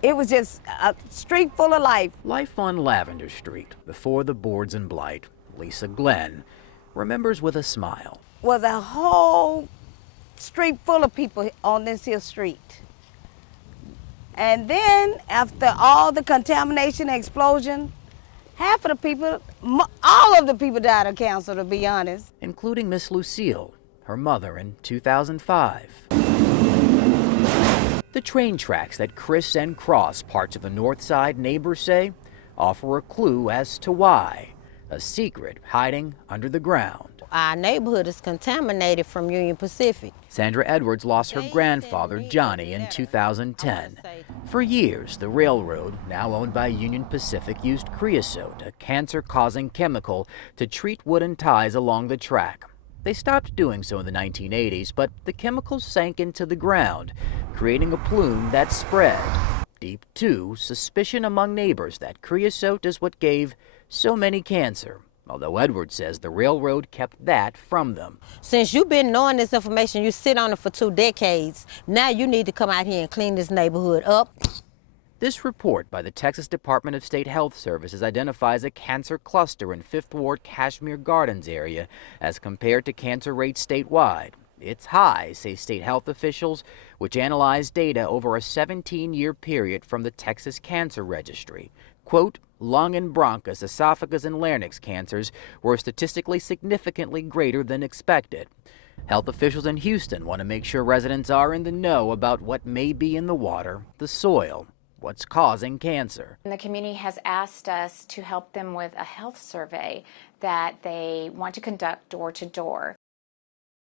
It was just a street full of life. Life on Lavender Street before the boards and blight. Lisa Glenn remembers with a smile. Was a whole street full of people on this here street. And then after all the contamination explosion, half of the people, all of the people died of cancer, to be honest. Including Miss Lucille, her mother, in 2005. The train tracks that criss and cross parts of the North Side, neighbors say, offer a clue as to why. A secret hiding under the ground. Our neighborhood is contaminated from Union Pacific. Sandra Edwards lost her grandfather, Johnny, in 2010. For years, the railroad, now owned by Union Pacific, used creosote, a cancer-causing chemical, to treat wooden ties along the track. They stopped doing so in the 1980s, but the chemicals sank into the ground, creating a plume that spread. Deep, too, suspicion among neighbors that creosote is what gave so many cancer, although Edwards says the railroad kept that from them. Since you've been knowing this information, you sit on it for 2 decades, now you need to come out here and clean this neighborhood up. This report by the Texas Department of State Health Services identifies a cancer cluster in 5th Ward Kashmere Gardens area as compared to cancer rates statewide. It's high, say state health officials, which analyzed data over a 17-year period from the Texas Cancer Registry. Quote, lung and bronchus, esophagus, and larynx cancers were statistically significantly greater than expected. Health officials in Houston want to make sure residents are in the know about what may be in the water, the soil, what's causing cancer. And the community has asked us to help them with a health survey that they want to conduct door to door.